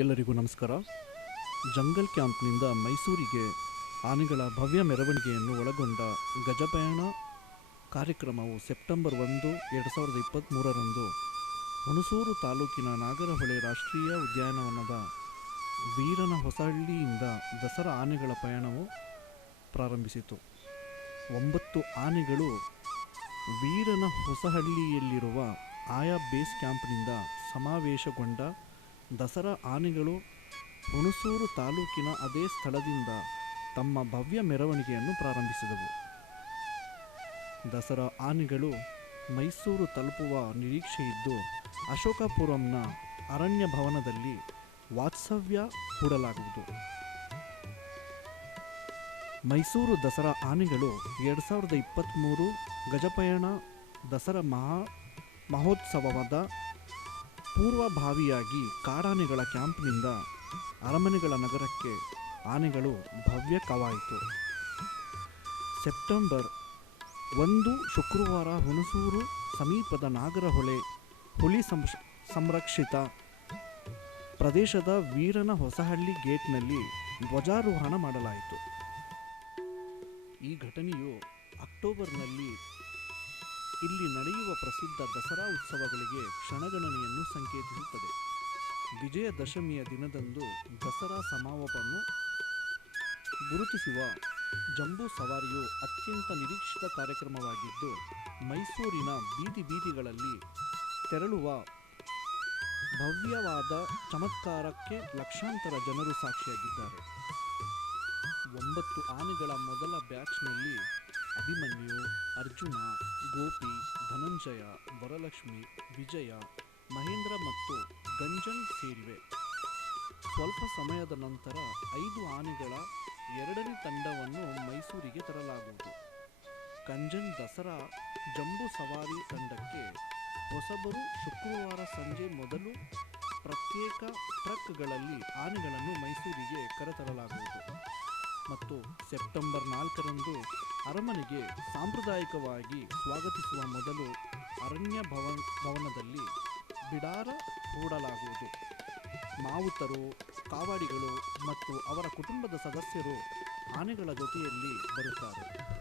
ಎಲ್ಲರಿಗೂ ನಮಸ್ಕಾರ. ಜಂಗಲ್ ಕ್ಯಾಂಪ್ನಿಂದ ಮೈಸೂರಿಗೆ ಆನೆಗಳ ಭವ್ಯ ಮೆರವಣಿಗೆಯನ್ನು ಒಳಗೊಂಡ ಗಜಪಯಣ ಕಾರ್ಯಕ್ರಮವು ಸೆಪ್ಟೆಂಬರ್ ಒಂದು, ಎರಡು ಸಾವಿರದ ಇಪ್ಪತ್ತ್ಮೂರರಂದು ಹುಣಸೂರು ತಾಲೂಕಿನ ನಾಗರಹೊಳೆ ರಾಷ್ಟ್ರೀಯ ಉದ್ಯಾನವನದ ವೀರನ ಹೊಸಹಳ್ಳಿಯಿಂದ ದಸರಾ ಆನೆಗಳ ಪಯಣವು ಪ್ರಾರಂಭಿಸಿತು. ಒಂಬತ್ತು ಆನೆಗಳು ವೀರನ ಹೊಸಹಳ್ಳಿಯಲ್ಲಿರುವ ಆಯಾ ಬೇಸ್ ಕ್ಯಾಂಪ್ನಿಂದ ಸಮಾವೇಶಗೊಂಡ ದಸರಾ ಆನೆಗಳು ಹುಣಸೂರು ತಾಲೂಕಿನ ಅದೇ ಸ್ಥಳದಿಂದ ತಮ್ಮ ಭವ್ಯ ಮೆರವಣಿಗೆಯನ್ನು ಪ್ರಾರಂಭಿಸಿದವು. ದಸರಾ ಆನೆಗಳು ಮೈಸೂರು ತಲುಪುವ ನಿರೀಕ್ಷೆಯಿದ್ದು ಅಶೋಕಪುರಂನ ಅರಣ್ಯ ಭವನದಲ್ಲಿ ವಾತ್ಸವ್ಯ ಹೂಡಲಾಗುವುದು. ಮೈಸೂರು ದಸರಾ ಆನೆಗಳು ಎರಡು ಸಾವಿರದ ಇಪ್ಪತ್ತ್ಮೂರು ಗಜಪಯಣ ದಸರಾ ಮಹಾ ಮಹೋತ್ಸವದ ಪೂರ್ವಭಾವಿಯಾಗಿ ಕಾಡಾನೆಗಳ ಕ್ಯಾಂಪ್ನಿಂದ ಅರಮನೆಗಳ ನಗರಕ್ಕೆ ಆನೆಗಳು ಭವ್ಯ ಕವಾಯಿತು ಸೆಪ್ಟೆಂಬರ್ ಒಂದು ಶುಕ್ರವಾರ ಹುಣಸೂರು ಸಮೀಪದ ನಾಗರಹೊಳೆ ಹುಲಿ ಸಂಶ್, ಸಂರಕ್ಷಿತ ಪ್ರದೇಶದ ವೀರನ ಹೊಸಹಳ್ಳಿ ಗೇಟ್ನಲ್ಲಿ ಧ್ವಜಾರೋಹಣ ಮಾಡಲಾಯಿತು. ಈ ಘಟನೆಯು ಅಕ್ಟೋಬರ್ನಲ್ಲಿ ಇಲ್ಲಿ ನಡೆಯುವ ಪ್ರಸಿದ್ಧ ದಸರಾ ಉತ್ಸವಗಳಿಗೆ ಕ್ಷಣಗಣನೆಯನ್ನು ಸಂಕೇತಿಸುತ್ತದೆ. ವಿಜಯದಶಮಿಯ ದಿನದಂದು ದಸರಾ ಸಮಾವವನ್ನು ಗುರುತಿಸುವ ಜಂಬೂ ಸವಾರಿಯು ಅತ್ಯಂತ ನಿರೀಕ್ಷಿತ ಕಾರ್ಯಕ್ರಮವಾಗಿದ್ದು, ಮೈಸೂರಿನ ಬೀದಿ ಬೀದಿಗಳಲ್ಲಿ ತೆರಳುವ ಭವ್ಯವಾದ ಚಮತ್ಕಾರಕ್ಕೆ ಲಕ್ಷಾಂತರ ಜನರು ಸಾಕ್ಷಿಯಾಗಿದ್ದಾರೆ. ಒಂಬತ್ತು ಆನೆಗಳ ಮೊದಲ ಬ್ಯಾಚ್ನಲ್ಲಿ ಅಭಿಮನ್ಯು, ಅರ್ಜುನ, ಗೋಪಿ ಧನಂಜಯ, ವರಲಕ್ಷ್ಮಿ, ವಿಜಯ, ಮಹೇಂದ್ರ ಮತ್ತು ಗಂಜನ್ ಸೇರಿವೆ. ಸ್ವಲ್ಪ ಸಮಯದ ನಂತರ ಐದು ಆನೆಗಳ ಎರಡನೇ ತಂಡವನ್ನು ಮೈಸೂರಿಗೆ ತರಲಾಗುವುದು. ಕಂಜನ್ ದಸರಾ ಜಂಬೂ ಸವಾರಿ ತಂಡಕ್ಕೆ ಹೊಸಬರು ಶುಕ್ರವಾರ ಸಂಜೆ ಮೊದಲು ಪ್ರತ್ಯೇಕ ಟ್ರಕ್ಗಳಲ್ಲಿ ಆನೆಗಳನ್ನು ಮೈಸೂರಿಗೆ ಕರೆತರಲಾಗುವುದು. ಮತ್ತು ಸೆಪ್ಟೆಂಬರ್ ನಾಲ್ಕರಂದು ಅರಮನೆಗೆ ಸಾಂಪ್ರದಾಯಿಕವಾಗಿ ಸ್ವಾಗತಿಸುವ ಮೊದಲು ಅರಣ್ಯ ಭವನ್ ಭವನದಲ್ಲಿ ಬಿಡಾರ ಹೂಡಲಾಗುವುದು. ಮಾವುತರು, ಕಾವಾಡಿಗಳು ಮತ್ತು ಅವರ ಕುಟುಂಬದ ಸದಸ್ಯರು ಆನೆಗಳ ಜೊತೆಯಲ್ಲಿ ಬರುತ್ತಾರೆ.